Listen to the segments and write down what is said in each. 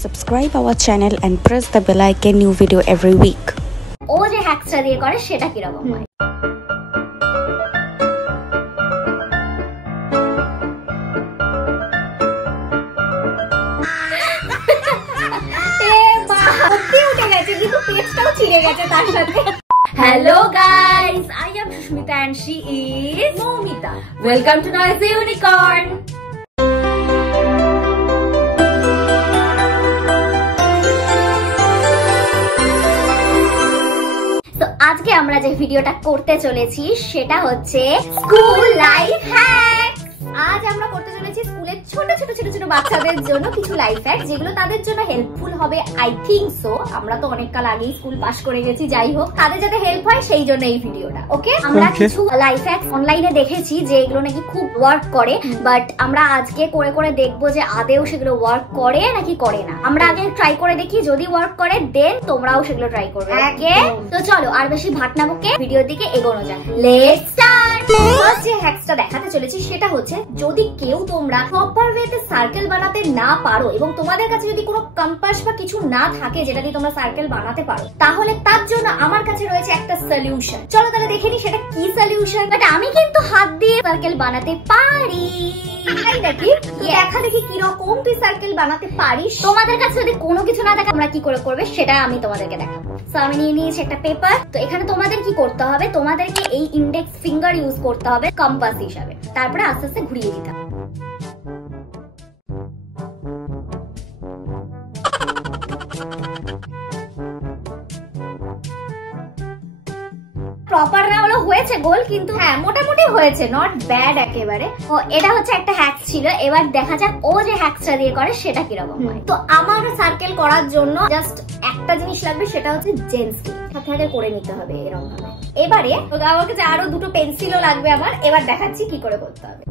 Subscribe our channel and press the bell icon, new video every week. ও যে হ্যাকসটা দিয়ে করে সেটা কি রকম হয়? Hello guys, I am Shushmita and she is Momita. Welcome to Noisy Unicorn. So আজকে আমরা যে ভিডিওটা করতে চলেছি সেটা হচ্ছে স্কুল লাইফ হ্যাক। আজ আমরা করতে চলেছি স্কুলের ছোট ছোট ছোট ছোট বাচ্চাদের জন্য কিছু লাইফ হ্যাক, যেগুলো তাদের জন্য হেল্পফুল হবে। I think so. আমরা তো অনেক কাল আগেই স্কুল পাস করে গেছি, যাই হোক তাদের যাতে হেল্প হয় সেই জন্য এই ভিডিওটা। ওকে, আমরা কিছু লাইফ হ্যাক অনলাইনে দেখেছি যে এগুলো নাকি খুব ওয়ার্ক করে, বাট আমরা আজকে করে করে দেখবো যে আদেও সেগুলো ওয়ার্ক করে নাকি করে না। আমরা আগে ট্রাই করে দেখি, যদি ওয়ার্ক করে দেন তোমরাও সেগুলো ট্রাই করবে। ওকে, তো চলো আর বেশি ভাট না বকে ভিডিওর দিকে এগোনো যাক। Let's start. ফার্স্ট যে হ্যাকসটা দেখাতে চলেছি সেটা হচ্ছে, যদি কেউ তোমরা প্রপার ওয়েতে সার্কেল বানাতে না পারো এবং তোমাদের কাছে যদি কোনো কম্পাস বা কিছু না থাকে যেটা দিয়ে তোমরা সার্কেল বানাতে পারো, তাহলে তার জন্য আমার কাছে রয়েছে একটা সলিউশন। চলো তাহলে দেখে নি সেটা কি সলিউশন। বাট আমি কিন্তু হাত দিয়ে সার্কেল বানাতে পারি। দেখা দেখি কিরকম তুই সার্কেল বানাতে পারিস। তোমাদের কাছে যদি কোনো কিছু না থাকে তোমরা কি করে করবে সেটা আমি তোমাদেরকে দেখাবো। সো আমি নিয়ে নিয়েছি একটা পেপার। তো এখানে তোমাদের কি করতে হবে, তোমাদেরকে এই ইন্ডেক্স ফিঙ্গার ইউজ করতে হবে কম্পাস হিসাবে, তারপরে আস্তে আস্তে ঘুরিয়ে দিতে হবে। প্রপার না হলো হয়েছে গোল, কিন্তু হ্যাঁ মোটামুটি হয়েছে, নট ব্যাড একেবারে। ও এটা হচ্ছে একটা হ্যাকস ছিল। এবার দেখা যাক ও যে হ্যাকসটা দিয়ে করে সেটা কিরকম হয়। তো আমার সার্কেল করার জন্য জাস্ট একটা জিনিস লাগবে, সেটা হচ্ছে জেন্স স্কেল। সাথে করে নিতে হবে এরকম ভাবে। এবারে আমার কাছে আরো দুটো পেন্সিলও লাগবে আমার। এবার দেখাচ্ছি কি করে করতে হবে।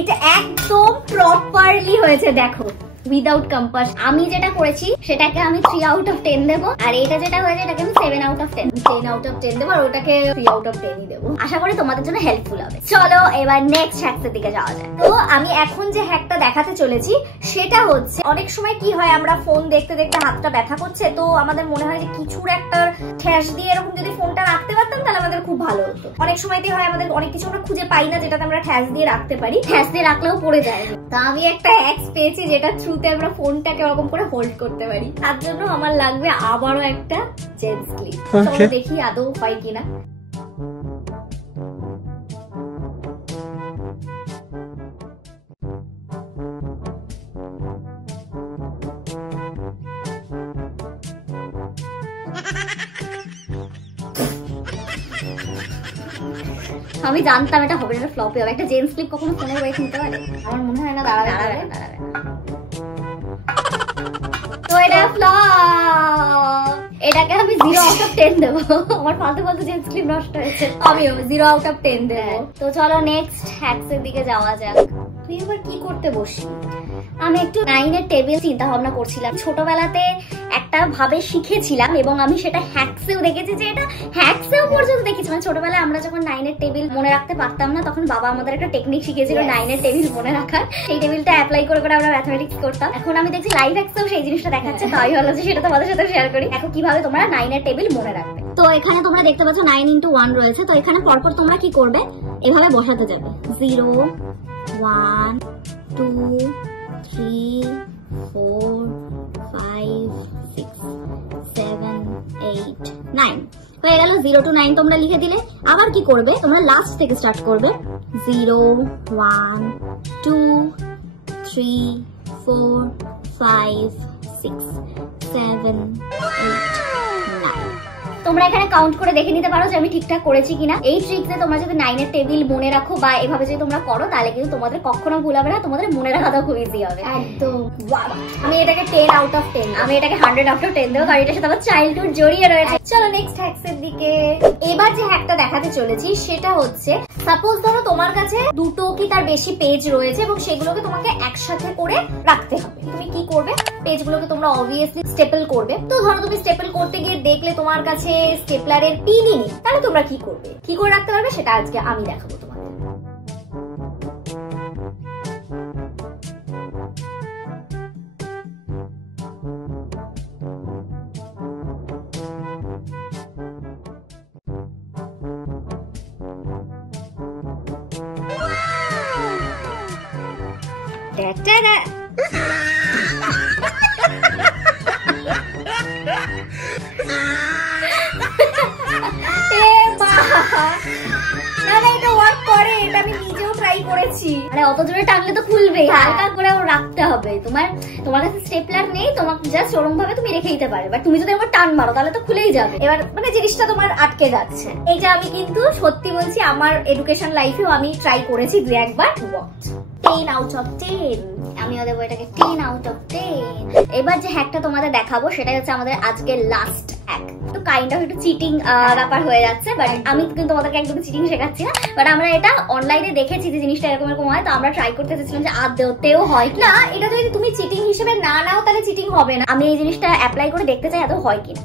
এটা একদম প্রপারলি হয়েছে, দেখো, উইদাউট কম্পাস। আমি যেটা করেছি সেটাকে আমি 3 আউট অফ 10 দেবো, আর এটা যেটা হয়েছে এটাকে আমি 7 আউট অফ 10 আউট অফ 10 দেবো, আর ওটাকে 3 আউট অফ 10 দেবো। আশা করি তোমাদের জন্য হেল্পফুল হবে। চলো এবার নেক্সট হ্যাকসের দিকে যাওয়া যায়। তো আমি এখন যে হ্যাকটা দেখাতে চলেছি সেটা হচ্ছে, অনেক সময় কি হয়, আমরা ফোন দেখতে দেখতে হাতটা ব্যথা করছে, তো আমাদের মনে হয় যে কিছুর একটা ঠ্যাস দিয়ে এরকম যদি ফোনটা রাখতে পারতাম তাহলে আমাদের খুব ভালো হতো। অনেক সময় কি হয়, আমাদের অনেক কিছু আমরা খুঁজে পাই না যেটাতে আমরা ঠ্যাস দিয়ে রাখতে পারি, ঠ্যাস দিয়ে রাখলেও পড়ে যায়। তা আমি একটা হ্যাকস পেয়েছি যেটা থ্রুতে আমরা ফোনটাকে ওরকম করে হোল্ড করতে পারি। তার জন্য আমার লাগবে আবারও একটা জেন্স ক্লিপ। চলো দেখি আদৌ হয় কিনা। আমি জানতাম এটা হবে না, ফ্লপে হবে। একটা জেন্স ক্লিপ কখনো ফোনের ওয়েট নিতে পারে? আমার মনে হয় না। দাঁড়াবে। তো এটা ফ্লপ। এটাকে আমি 0 আউট অফ 10 দেবো। আমার ফালতু ফালতু জেন্স ক্লিপ নষ্ট হয়েছে, আমিও 0 আউট অফ 10 দেবো। তো চলো নেক্সট হ্যাকসের দিকে যাওয়া যাক। তুই এবার কি করতে বসি? আমি একটু 9 এর টেবিল চিন্তা ভাবনা করছিলাম। ছোটবেলাতে একটা ভাবে শিখেছিলাম এবং আমি সেটা হ্যাকসেও দেখেছি, যে এটা হ্যাকসেও পর্যন্ত দেখেছি। মানে ছোটবেলায় আমরা যখন 9 এর টেবিল মনে রাখতে পারতাম না, তখন বাবা আমাদের একটা টেকনিক শিখিয়েছিল 9 এর টেবিল মনে রাখার। সেই টেবিলটা অ্যাপ্লাই করে করে আমরা ম্যাথমেটিক্স করতাম। এখন আমি দেখছি লাইভ হ্যাকসেও সেই জিনিসটা দেখাচ্ছে, তাই হলো যে সেটা তোমাদের সাথে শেয়ার করি। দেখো কিভাবে তোমরা 9 এর টেবিল মনে রাখবে। তো এখানে তোমরা দেখতে পাচ্ছ 9 into 1 রয়েছে। তো এখানে পরপর তোমরা কি করবে, এভাবে বসাতে যাবে। 0 1 2 3 4 5 6 7 8 9 হয়ে গেল। 0 to 9 তোমরা লিখে দিলে। আবার কি করবে, তোমরা লাস্ট থেকে স্টার্ট করবে। 0 1 2 3 4 5 6 7 8 9। তোমরা এখানে কাউন্ট করে দেখে নিতে পারো যে আমি ঠিকঠাক করেছি কিনা। এই ট্রিক্সে তোমরা যদি 9 এর টেবিল মনে রাখো বা এভাবে যদি তোমরা করো, তাহলে কিন্তু তোমাদের কখনো ভুল হবে না, তোমাদের মনে রাখাটাও খুব ইজি হবে। একদম। আমি এটাকে 10 আউট অফ 10, আমি এটাকে 100 আউট অফ 10 দেবো, কারণ এটার সাথে আমার চাইল্ডহুড জড়িয়ে রয়েছে। চলো নেক্সট হ্যাকসের দিকে। এবার যে হ্যাকটা দেখাতে চলেছি সেটা হচ্ছে, সাপোজ ধরো তোমার কাছে 2 কি তার বেশি পেজ রয়েছে এবং সেগুলোকে তোমাকে একসাথে করে রাখতে হবে। তুমি কি করবে, পেজগুলোকে তোমরা অবভিয়াসলি স্টেপল করবে। তো ধরো তুমি স্টেপল করতে গিয়ে দেখলে তোমার কাছে কাছে স্টেপলারের পিনই নেই, তাহলে তোমরা কি করবে, কি করে রাখতে পারবে সেটা আজকে আমি দেখাবো তোমাদের। অত জোরে টানলে তো খুলবে, হালকা করে রাখতে হবে। তোমার কাছে স্টেপলার নেই, তোমাকে জাস্ট ওরকম ভাবে তুমি রেখে দিতে পারবে, বাট তুমি যদি একবার টান মারো তাহলে তো খুলেই যাবে। এবার মানে জিনিসটা তোমার আটকে যাচ্ছে। এটা আমি কিন্তু সত্যি বলছি, আমার এডুকেশন লাইফেও আমি ট্রাই করেছি 2-1 বার। 10 out of 10, আমিও দেবো এটাকে 10 out of 10। এবার যে হ্যাকটা তোমাদের দেখাবো সেটাই হচ্ছে আমাদের আজকের লাস্ট হ্যাক। তো কাইন্ড অফ একটু চিটিং ব্যাপার হয়ে যাচ্ছে, বাট আমি কিন্তু তোমাদেরকে একদম চিটিং শেখাচ্ছি না, বাট আমরা এটা অনলাইনে দেখেছি যে জিনিসটা এরকম হয়, তো আমরা ট্রাই করতে চাইছিলাম যে আদতেও হয় না। এটা যদি তুমি চিটিং হিসেবে না নাও তাহলে চিটিং হবে না। আমি এই জিনিসটা অ্যাপ্লাই করে দেখতে চাই আদৌ হয় কিনা।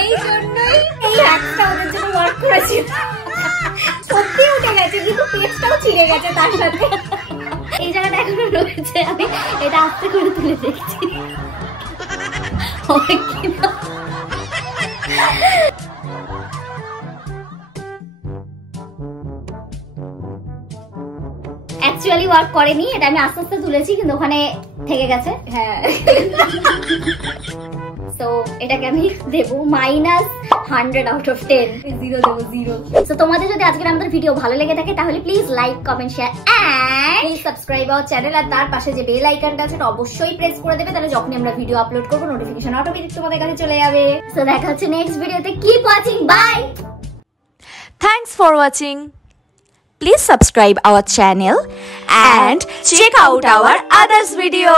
এই জন্যই এই হ্যাকটা ওদের জন্য ওয়ার্ক করেছে। সত্যি উঠে গেছে, কিন্তু পেজটাও ছিঁড়ে গেছে তার সাথে। এই জায়গাটা এখনো রয়েছে, আমি এটা আস্তে করে তুলে দেখছি হয় কিনা। অ্যাকচুয়ালি ওয়ার্ক করেনি, এটা আমি আস্তে আস্তে তুলেছি, কিন্তু ওখানে থেকে গেছে। হ্যাঁ, তো এটাকে আমি দেবো -100 out of 10। 0 দেবো, 0। তো তোমাদের যদি আজকের আমাদের ভিডিও ভালো লেগে থাকে তাহলে please like, comment, share and subscribe our channel. আর তার পাশে যে বেল আইকনটা আছে অবশ্যই প্রেস করে দেবে, তাহলে যখনই আমরা ভিডিও আপলোড করবো নোটিফিকেশন অটোমেটিক তোমাদের কাছে চলে যাবে। তো দেখা হচ্ছে নেক্সট ভিডিওতে। Keep watching, bye. Thanks for watching. Please subscribe our channel and check out our others video.